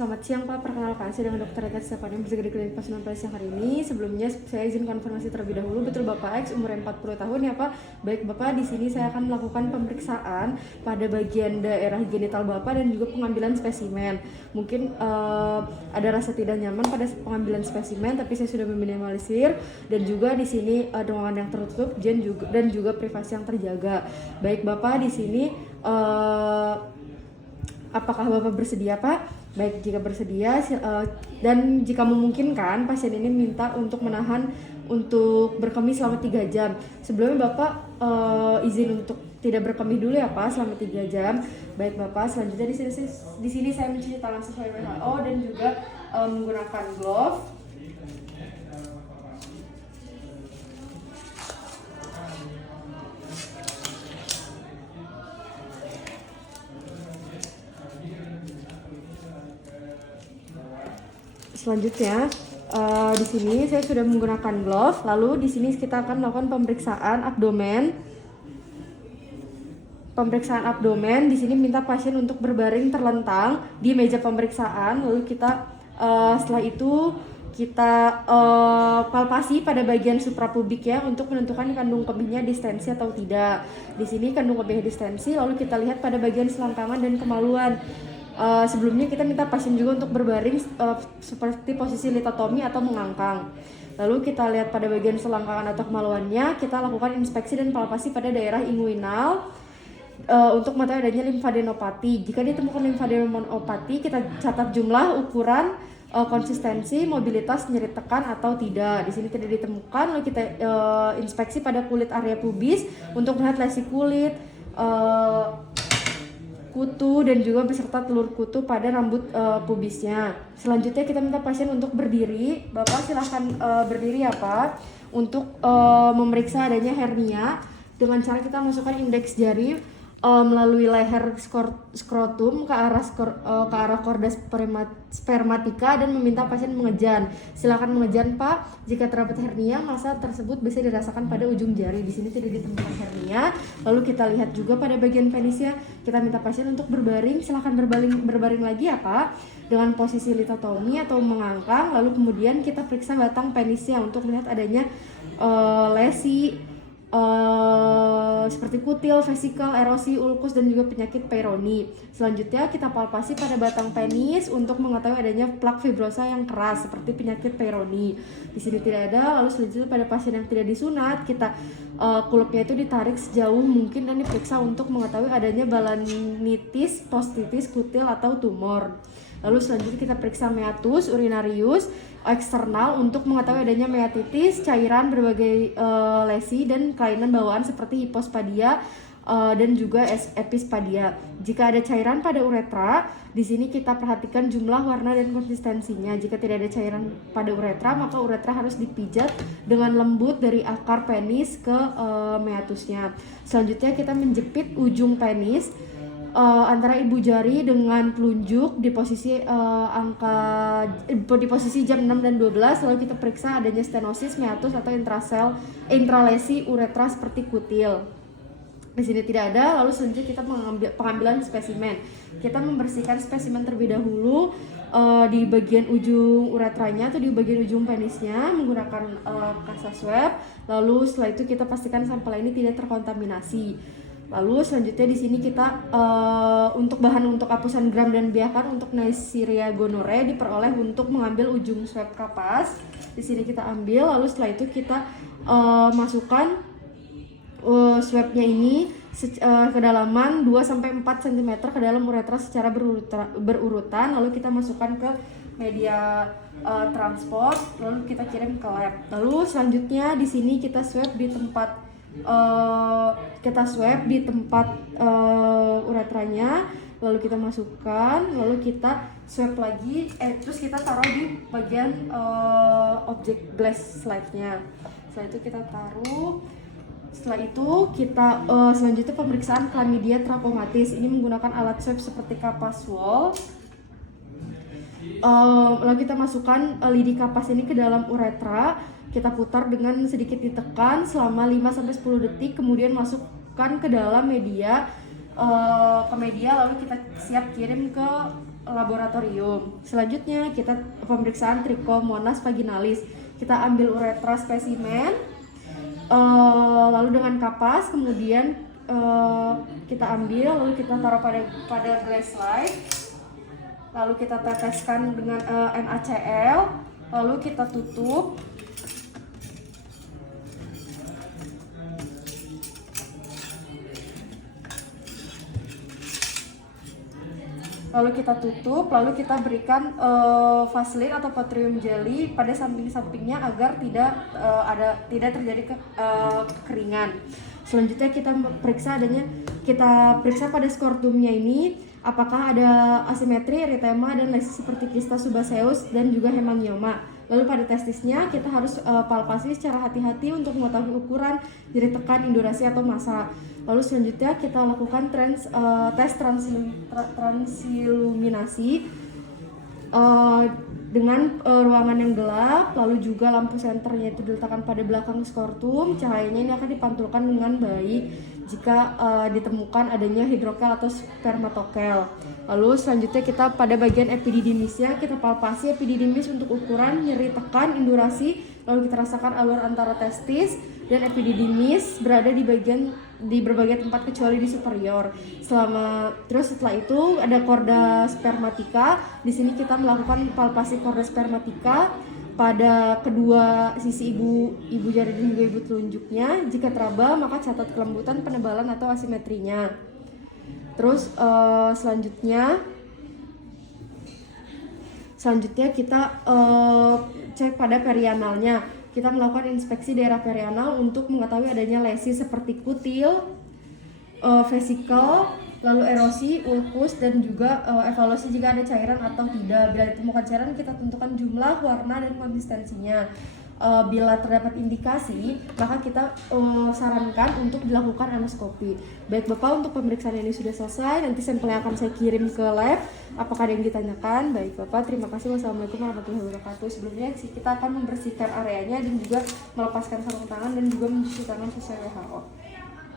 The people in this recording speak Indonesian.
Selamat siang Pak, perkenalkan saya dengan Dr. Eka Stefani berjaga di Klinik Pasien Non siang hari ini. Sebelumnya saya izin konfirmasi terlebih dahulu, betul Bapak X umur 40 tahun ya Pak? Baik Bapak, di sini saya akan melakukan pemeriksaan pada bagian daerah genital Bapak dan juga pengambilan spesimen. Mungkin ada rasa tidak nyaman pada pengambilan spesimen, tapi saya sudah meminimalisir dan juga di sini ruangan yang tertutup dan juga privasi yang terjaga. Baik Bapak, di sini apakah Bapak bersedia Pak? Baik, jika bersedia dan jika memungkinkan pasien ini minta untuk menahan untuk berkemih selama 3 jam. Sebelumnya Bapak izin untuk tidak berkemih dulu ya Pak selama 3 jam. Baik Bapak, selanjutnya di sini saya mencuci tangan sesuai WHO dan juga menggunakan glove. Selanjutnya di sini saya sudah menggunakan glove. Lalu di sini kita akan melakukan pemeriksaan abdomen. Di sini minta pasien untuk berbaring terlentang di meja pemeriksaan. Lalu kita setelah itu kita palpasi pada bagian suprapubik ya untuk menentukan kandung kemihnya distensi atau tidak. Di sini kandung kemihnya distensi. Lalu kita lihat pada bagian selangkangan dan kemaluan. Sebelumnya kita minta pasien juga untuk berbaring seperti posisi litotomi atau mengangkang. Lalu kita lihat pada bagian selangkangan atau kemaluannya, kita lakukan inspeksi dan palpasi pada daerah inguinal untuk mengetahui adanya limfadenopati. Jika ditemukan limfadenopati, kita catat jumlah, ukuran, konsistensi, mobilitas, nyeri tekan atau tidak. Di sini tidak ditemukan. Lalu kita inspeksi pada kulit area pubis untuk melihat lesi kulit, kutu dan juga beserta telur kutu pada rambut pubisnya. Selanjutnya kita minta pasien untuk berdiri. Bapak silahkan berdiri ya Pak untuk memeriksa adanya hernia dengan cara kita masukkan indeks jari melalui leher skrotum ke arah korda spermatika dan meminta pasien mengejan. Silakan mengejan Pak. Jika terdapat hernia, masa tersebut bisa dirasakan pada ujung jari. Di sini tidak ditemukan hernia. Lalu kita lihat juga pada bagian penisnya. Kita minta pasien untuk berbaring. Silakan berbaring lagi ya Pak dengan posisi litotomi atau mengangkang. Lalu kemudian kita periksa batang penisnya untuk melihat adanya lesi seperti kutil, vesikel, erosi, ulkus dan juga penyakit Peyronie. Selanjutnya kita palpasi pada batang penis untuk mengetahui adanya plak fibrosa yang keras seperti penyakit Peyronie. Di sini tidak ada. Lalu selanjutnya pada pasien yang tidak disunat, kita kulupnya itu ditarik sejauh mungkin dan diperiksa untuk mengetahui adanya balanitis, postitis, kutil atau tumor. Lalu selanjutnya kita periksa meatus, urinarius, eksternal untuk mengetahui adanya meatitis, cairan berbagai lesi dan kelainan bawaan seperti hipospadia dan juga epispadia. Jika ada cairan pada uretra, di sini kita perhatikan jumlah, warna dan konsistensinya. Jika tidak ada cairan pada uretra, maka uretra harus dipijat dengan lembut dari akar penis ke meatusnya. Selanjutnya kita menjepit ujung penis antara ibu jari dengan telunjuk di posisi di posisi jam 6 dan 12. Lalu kita periksa adanya stenosis, meatus atau intralesi uretra seperti kutil. Di sini tidak ada. Lalu selanjutnya kita pengambilan spesimen. Kita membersihkan spesimen terlebih dahulu di bagian ujung uretranya atau di bagian ujung penisnya menggunakan kasa swab. Lalu setelah itu kita pastikan sampel ini tidak terkontaminasi. Lalu selanjutnya di sini kita untuk bahan untuk hapusan gram dan biakan untuk Neisseria gonorrhoeae diperoleh untuk mengambil ujung swab kapas. Di sini kita ambil, lalu setelah itu kita masukkan swabnya ini ke kedalaman 2-4 cm ke dalam uretra secara berurutan. Lalu kita masukkan ke media transport, lalu kita kirim ke lab. Lalu selanjutnya di sini kita swab di tempat uretranya, lalu kita masukkan, lalu kita swab lagi, terus kita taruh di bagian objek glass slide-nya. Setelah itu kita taruh. Setelah itu kita selanjutnya pemeriksaan chlamydia trachomatis. Ini menggunakan alat swab seperti kapas wall. Lalu kita masukkan lidi kapas ini ke dalam uretra. Kita putar dengan sedikit ditekan selama 5-10 detik, kemudian masukkan ke dalam media, lalu kita siap kirim ke laboratorium. Selanjutnya kita pemeriksaan Trichomonas vaginalis. Kita ambil uretra spesimen, lalu dengan kapas, kemudian kita ambil, lalu kita taruh pada glass slide, lalu kita teteskan dengan NaCl, lalu kita tutup. Lalu kita berikan vaselin atau petroleum jelly pada samping-sampingnya agar tidak terjadi kekeringan. Selanjutnya kita periksa pada skortumnya ini apakah ada asimetri, eritema, dan lesi seperti kista sebaceous dan juga hemangioma. Lalu pada testisnya kita harus palpasi secara hati-hati untuk mengetahui ukuran, nyeri tekan, indurasi atau massa. Lalu selanjutnya kita lakukan tes transiluminasi dengan ruangan yang gelap, lalu juga lampu senternya itu diletakkan pada belakang skortum. Cahayanya ini akan dipantulkan dengan baik jika ditemukan adanya hidrokel atau spermatokel. Lalu selanjutnya kita pada bagian epididymisnya kita palpasi epididymis untuk ukuran, nyeri tekan, indurasi. Lalu kita rasakan alur antara testis dan epididymis berada di berbagai tempat kecuali di superior. Setelah itu ada korda spermatika. Di sini kita melakukan palpasi korda spermatika pada kedua sisi ibu jari dan juga ibu telunjuknya. Jika teraba maka catat kelembutan, penebalan atau asimetrinya. Terus selanjutnya kita cek pada perianalnya. Kita melakukan inspeksi daerah perianal untuk mengetahui adanya lesi seperti kutil, vesikel, lalu erosi, ulkus, dan juga evaluasi jika ada cairan atau tidak. Bila ditemukan cairan, kita tentukan jumlah, warna, dan konsistensinya. Bila terdapat indikasi, maka kita sarankan untuk dilakukan endoskopi. Baik Bapak, untuk pemeriksaan ini sudah selesai. Nanti sampelnya akan saya kirim ke lab. Apakah ada yang ditanyakan? Baik Bapak, terima kasih. Wassalamualaikum warahmatullahi wabarakatuh. Sebelumnya kita akan membersihkan areanya dan juga melepaskan sarung tangan dan juga mencuci tangan sesuai WHO.